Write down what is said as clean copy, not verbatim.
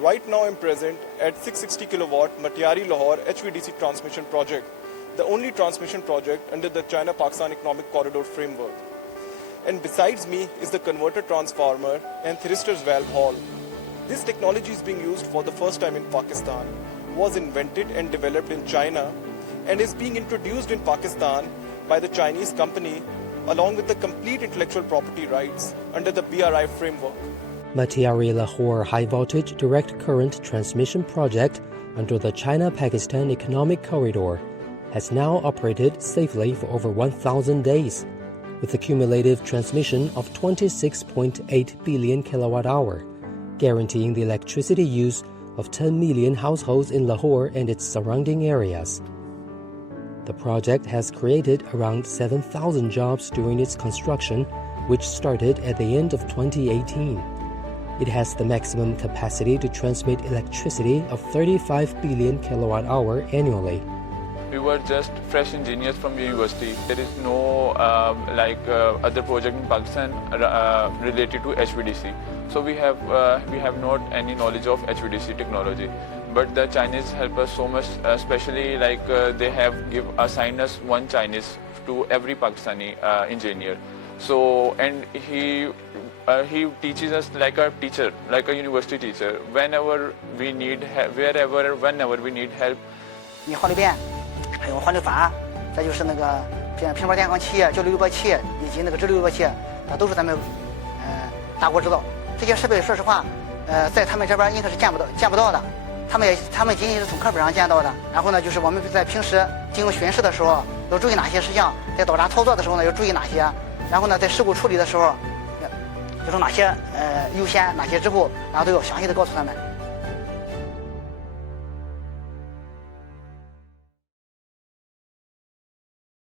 Right now I'm present at 660 kilowatt Matiari-Lahore HVDC transmission project, the only transmission project under the China-Pakistan Economic Corridor framework. And besides me is the converter transformer and thyristor's valve hall. This technology is being used for the first time in Pakistan, was invented and developed in China, and is being introduced in Pakistan by the Chinese company along with the complete intellectual property rights under the BRI framework. Metiari-Lahore high voltage direct current transmission project under the China-Pakistan Economic Corridor has now operated safely for over 1,000 days, with a cumulative transmission of 26.8 billion kilowatt-hour, guaranteeing the electricity use of 10 million households in Lahore and its surrounding areas. The project has created around 7,000 jobs during its construction, which started at the end of 2018. It has the maximum capacity to transmit electricity of 35 billion kilowatt-hour annually. We were just fresh engineers from university. There is no other project in Pakistan related to HVDC. So we have not any knowledge of HVDC technology. But the Chinese help us so much, especially they have assigned us one Chinese to every Pakistani engineer. So and he teaches us like a teacher, like a university teacher. Whenever we need help, whenever we need help. 你换流变，还有换流阀，再就是那个平板电钢器、交流滤波器以及那个直流滤波器，都是咱们大国制造。这些设备说实话，在他们这边应该是见不到的。他们仅仅是从课本上见到的。然后呢，就是我们在平时进行巡视的时候，要注意哪些事项；在导闸操作的时候呢，要注意哪些。然后呢，在事故处理的时候，就是哪些优先，哪些之后，然后都要详细的告诉他们。